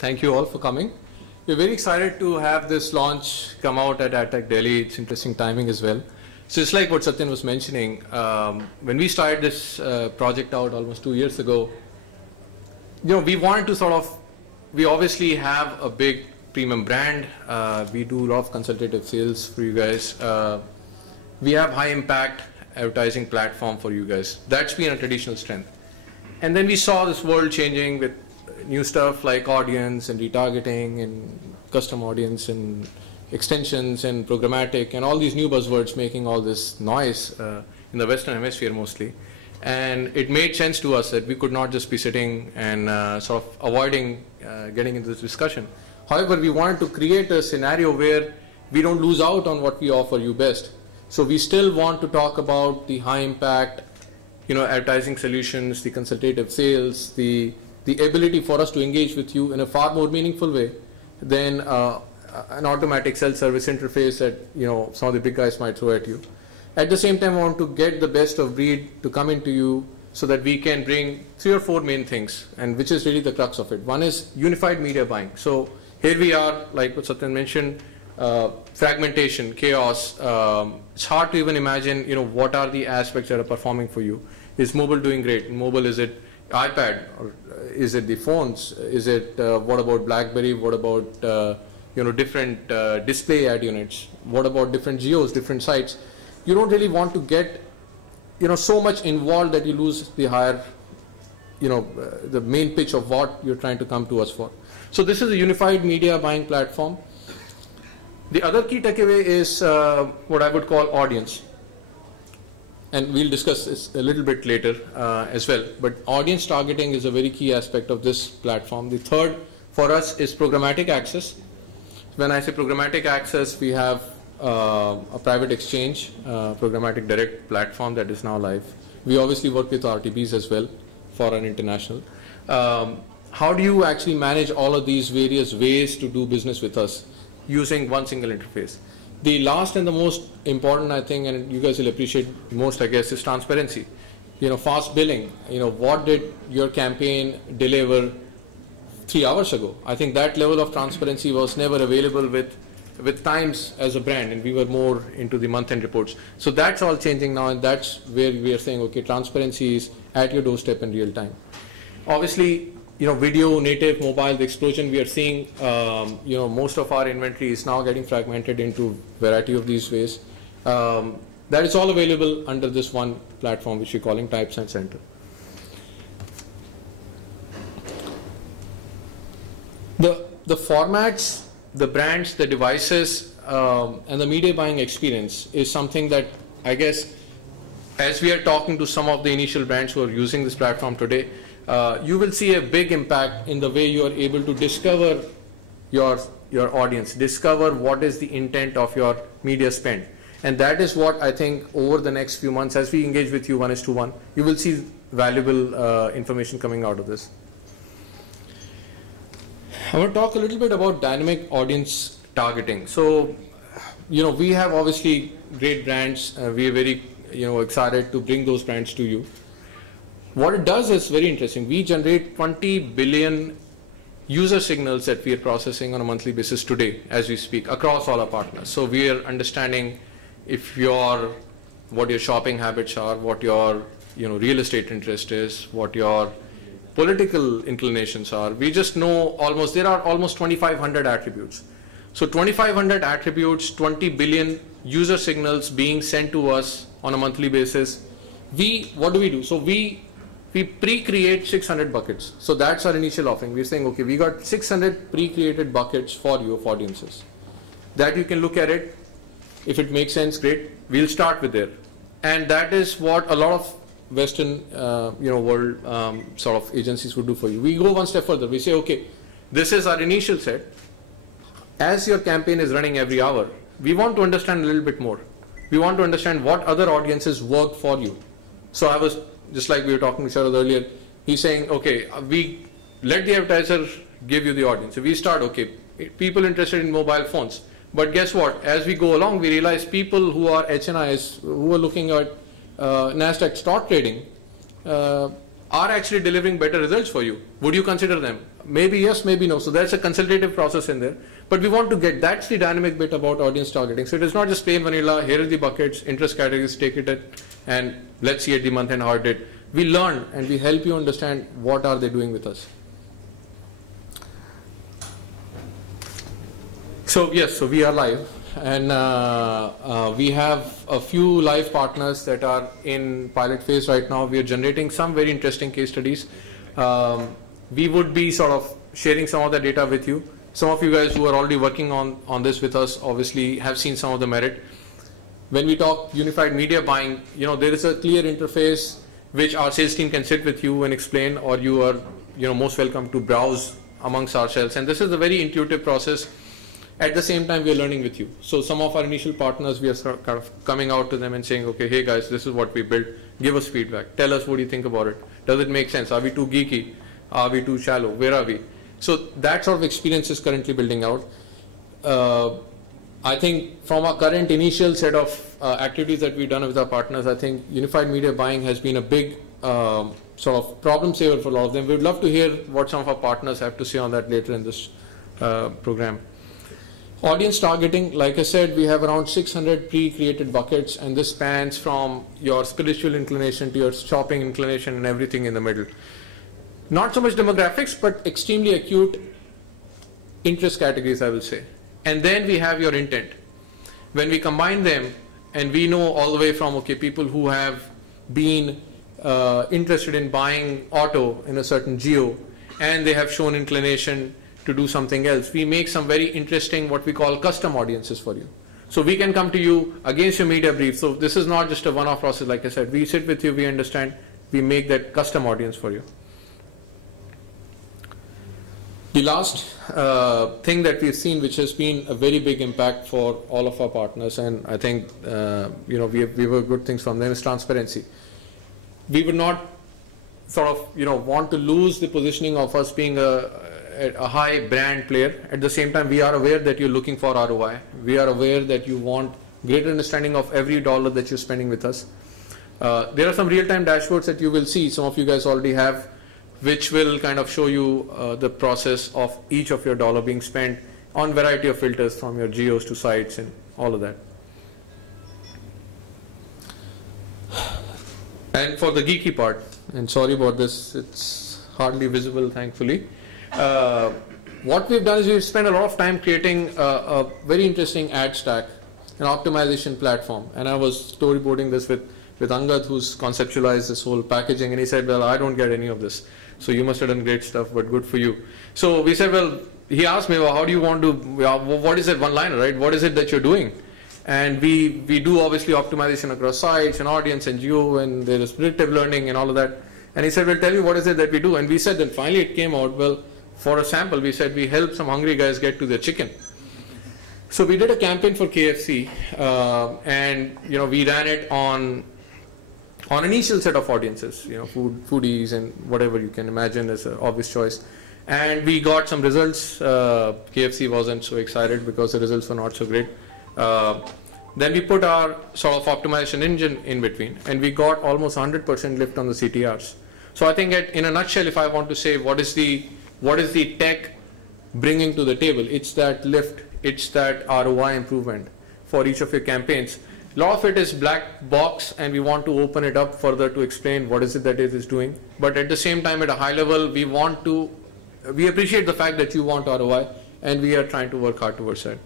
Thank you all for coming. We're very excited to have this launch come out at AdTech Delhi. It's interesting timing as well. So it's like what Satyan was mentioning. When we started this project out almost 2 years ago, we wanted to we obviously have a big premium brand. We do a lot of consultative sales for you guys. We have high impact advertising platform for you guys. That's been a traditional strength. And then we saw this world changing with new stuff like audience and retargeting and custom audience and extensions and programmatic and all these new buzzwords making all this noise in the Western Hemisphere mostly. And it made sense to us that we could not just be sitting and sort of avoiding getting into this discussion. However, we wanted to create a scenario where we don't lose out on what we offer you best. So we still want to talk about the high impact, advertising solutions, the consultative sales, the ability for us to engage with you in a far more meaningful way than an automatic self-service interface that some of the big guys might throw at you. At the same time, I want to get the best of breed to come into you so that we can bring 3 or 4 main things, and which is really the crux of it. One is unified media buying. So here we are, like what Satyan mentioned, fragmentation, chaos. It's hard to even imagine, what are the aspects that are performing for you. Is mobile doing great? In mobile, is it iPad, or is it the phones? Is it what about BlackBerry? What about different display ad units? What about different geos, different sites? You don't really want to get so much involved that you lose the higher the main pitch of what you're trying to come to us for. So this is a unified media buying platform. The other key takeaway is what I would call audience. And we'll discuss this a little bit later as well. But audience targeting is a very key aspect of this platform. The third for us is programmatic access. When I say programmatic access, we have a private exchange, programmatic direct platform that is now live. We obviously work with RTBs as well for an international. How do you actually manage all of these various ways to do business with us using one single interface? The last and the most important, I think, and you guys will appreciate most, I guess, is transparency. Fast billing. What did your campaign deliver 3 hours ago? I think that level of transparency was never available with Times as a brand, and we were more into the month-end reports. So that's all changing now, and that's where we are saying, okay, transparency is at your doorstep in real time. Obviously, video, native, mobile, the explosion we are seeing, most of our inventory is now getting fragmented into a variety of these ways. That is all available under this one platform, which we're calling TypeSign Center. The formats, the brands, the devices, and the media buying experience is something that I guess, as we are talking to some of the initial brands who are using this platform today, you will see a big impact in the way you are able to discover your audience, discover what is the intent of your media spend. And that is what I think over the next few months, as we engage with you 1:1, you will see valuable information coming out of this. I want to talk a little bit about dynamic audience targeting. So, we have obviously great brands. We are very, excited to bring those brands to you. What it does is very interesting. We generate 20 billion user signals that we are processing on a monthly basis today as we speak across all our partners. So we are understanding what your shopping habits are, what your real estate interest is, what your political inclinations are. We just know there are almost 2,500 attributes. So 2,500 attributes, 20 billion user signals being sent to us on a monthly basis. What do we do? So we pre-create 600 buckets. So that's our initial offering. We're saying, okay, we got 600 pre-created buckets for you of audiences. That you can look at it. If it makes sense, great. We'll start with there. And that is what a lot of Western, world sort of agencies would do for you. We go one step further. We say, okay, this is our initial set. As your campaign is running every hour, we want to understand a little bit more. We want to understand what other audiences work for you. So I was, just like we were talking to Sharad earlier, he's saying, okay, we let the advertiser give you the audience. So we start, okay, people interested in mobile phones. But guess what? As we go along, we realize people who are HNIs, who are looking at NASDAQ stock trading, are actually delivering better results for you. Would you consider them? maybe yes, maybe no. So there's a consultative process in there. But we want to get, that's the dynamic bit about audience targeting. So it is not just plain vanilla, here are the buckets, interest categories, take it and let's see at the month end how it did. We learn and we help you understand what are they doing with us. So yes, so we are live, and we have a few live partners that are in pilot phase right now. We are generating some very interesting case studies. We would be sort of sharing some of the data with you. Some of you guys who are already working on this with us obviously have seen some of the merit. When we talk unified media buying, you know, there is a clear interface which our sales team can sit with you and explain, or you are, you know, most welcome to browse amongst ourselves. And this is a very intuitive process. At the same time, we are learning with you. So some of our initial partners, we are sort of kind of coming out to them and saying, okay, hey guys, this is what we built. Give us feedback. Tell us what you think about it. Does it make sense? Are we too geeky? Are we too shallow? Where are we? So that sort of experience is currently building out. I think from our current initial set of activities that we've done with our partners, I think unified media buying has been a big sort of problem saver for a lot of them. We'd love to hear what some of our partners have to say on that later in this program. Audience targeting, like I said, we have around 600 pre-created buckets, and this spans from your spiritual inclination to your shopping inclination and everything in the middle. Not so much demographics, but extremely acute interest categories, I will say. And then we have your intent. When we combine them, and we know all the way from, okay, people who have been interested in buying auto in a certain geo, and they have shown inclination to do something else, we make some very interesting, what we call custom audiences for you. So we can come to you against your media brief. So this is not just a one-off process, like I said. We sit with you, we understand, we make that custom audience for you. The last thing that we've seen, which has been a very big impact for all of our partners, and I think you know, we have good things from them, is transparency. We would not sort of, you know, want to lose the positioning of us being a high brand player. At the same time, we are aware that you're looking for ROI. We are aware that you want greater understanding of every dollar that you're spending with us. There are some real-time dashboards that you will see, some of you guys already have, which will kind of show you the process of each of your dollar being spent on variety of filters, from your geos to sites and all of that. And for the geeky part, and sorry about this, it's hardly visible, thankfully. What we've done is we've spent a lot of time creating a very interesting ad stack, an optimization platform. And I was storyboarding this with Angad, who's conceptualized this whole packaging, and he said, well, I don't get any of this. So you must have done great stuff, but good for you. So we said, well, he asked me, well, how do you want to, what is that one-liner, right? What is it that you're doing? And we do obviously optimization across sites and audience and geo, and there is predictive learning and all of that. And he said, well, tell me what is it that we do? And we said, then finally it came out, well, for a sample, we said we help some hungry guys get to their chicken. So we did a campaign for KFC, and you know, we ran it on an initial set of audiences, you know, foodies and whatever you can imagine as an obvious choice. And we got some results. KFC wasn't so excited because the results were not so great. Then we put our sort of optimization engine in between, and we got almost 100% lift on the CTRs. So I think in a nutshell, if I want to say what is the tech bringing to the table, it's that lift, it's that ROI improvement for each of your campaigns. A lot of it is black box, and we want to open it up further to explain what is it that it is doing. But at the same time, at a high level, we appreciate the fact that you want ROI, and we are trying to work hard towards that.